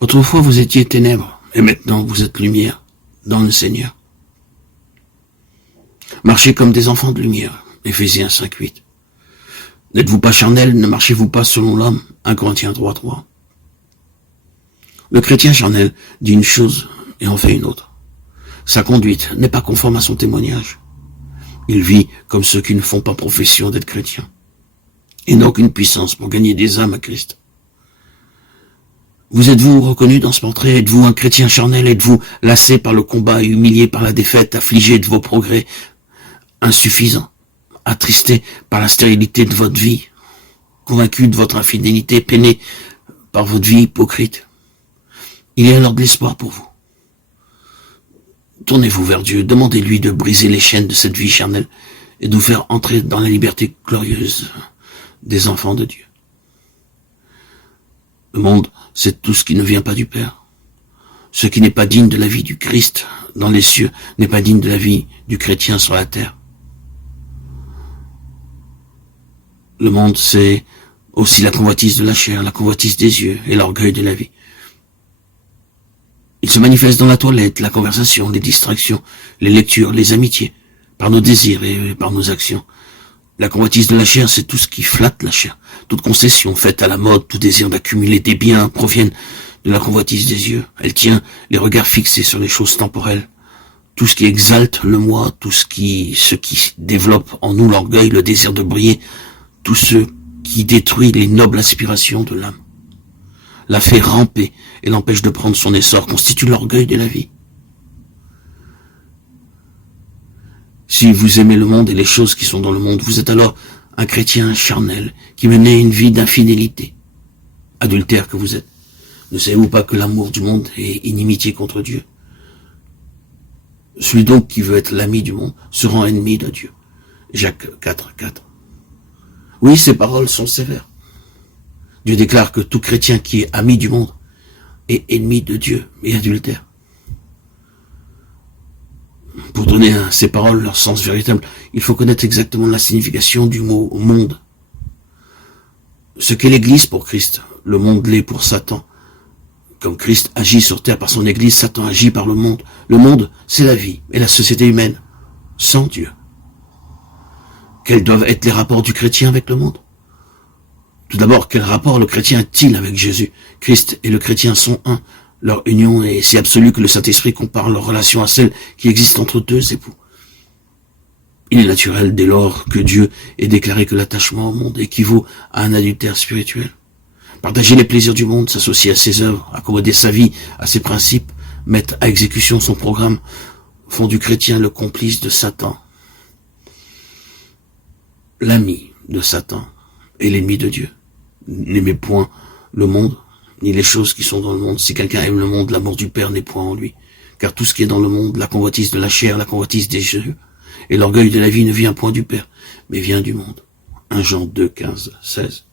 Autrefois vous étiez ténèbres, et maintenant vous êtes lumière dans le Seigneur. Marchez comme des enfants de lumière, Éphésiens 5:8. N'êtes-vous pas charnel, ne marchez-vous pas selon l'homme, 1 Corinthiens 3:3. Le chrétien charnel dit une chose et en fait une autre. Sa conduite n'est pas conforme à son témoignage. Il vit comme ceux qui ne font pas profession d'être chrétiens et n'ont aucune puissance pour gagner des âmes à Christ. Vous êtes-vous reconnu dans ce portrait? Êtes-vous un chrétien charnel? Êtes-vous lassé par le combat et humilié par la défaite, affligé de vos progrès insuffisants, attristé par la stérilité de votre vie, convaincu de votre infidélité, peiné par votre vie hypocrite? Il y a alors de l'espoir pour vous. Tournez-vous vers Dieu, demandez-lui de briser les chaînes de cette vie charnelle et de vous faire entrer dans la liberté glorieuse des enfants de Dieu. Le monde, c'est tout ce qui ne vient pas du Père. Ce qui n'est pas digne de la vie du Christ dans les cieux n'est pas digne de la vie du chrétien sur la terre. Le monde, c'est aussi la convoitise de la chair, la convoitise des yeux et l'orgueil de la vie. Il se manifeste dans la toilette, la conversation, les distractions, les lectures, les amitiés, par nos désirs et par nos actions. La convoitise de la chair, c'est tout ce qui flatte la chair. Toute concession faite à la mode, tout désir d'accumuler des biens proviennent de la convoitise des yeux. Elle tient les regards fixés sur les choses temporelles. Tout ce qui exalte le moi, tout ce qui développe en nous l'orgueil, le désir de briller, tout ce qui détruit les nobles aspirations de l'âme, la fait ramper et l'empêche de prendre son essor, constitue l'orgueil de la vie. Si vous aimez le monde et les choses qui sont dans le monde, vous êtes alors un chrétien charnel qui menait une vie d'infidélité, adultère que vous êtes. Ne savez-vous pas que l'amour du monde est inimitié contre Dieu? Celui donc qui veut être l'ami du monde se rend ennemi de Dieu. Jacques 4:4. Oui, ces paroles sont sévères. Dieu déclare que tout chrétien qui est ami du monde est ennemi de Dieu et adultère. Pour donner à ces paroles leur sens véritable, il faut connaître exactement la signification du mot « monde ». Ce qu'est l'Église pour Christ, le monde l'est pour Satan. Comme Christ agit sur terre par son Église, Satan agit par le monde. Le monde, c'est la vie et la société humaine, sans Dieu. Quels doivent être les rapports du chrétien avec le monde? Tout d'abord, quel rapport le chrétien a-t-il avec Jésus? Christ et le chrétien sont un. Leur union est si absolue que le Saint-Esprit compare leur relation à celle qui existe entre deux époux. Il est naturel dès lors que Dieu ait déclaré que l'attachement au monde équivaut à un adultère spirituel. Partager les plaisirs du monde, s'associer à ses œuvres, accommoder sa vie à ses principes, mettre à exécution son programme, font du chrétien le complice de Satan, l'ami de Satan et l'ennemi de Dieu. N'aimez point le monde, ni les choses qui sont dans le monde. Si quelqu'un aime le monde, l'amour du Père n'est point en lui. Car tout ce qui est dans le monde, la convoitise de la chair, la convoitise des yeux, et l'orgueil de la vie ne vient point du Père, mais vient du monde. 1 Jean 2, 15, 16.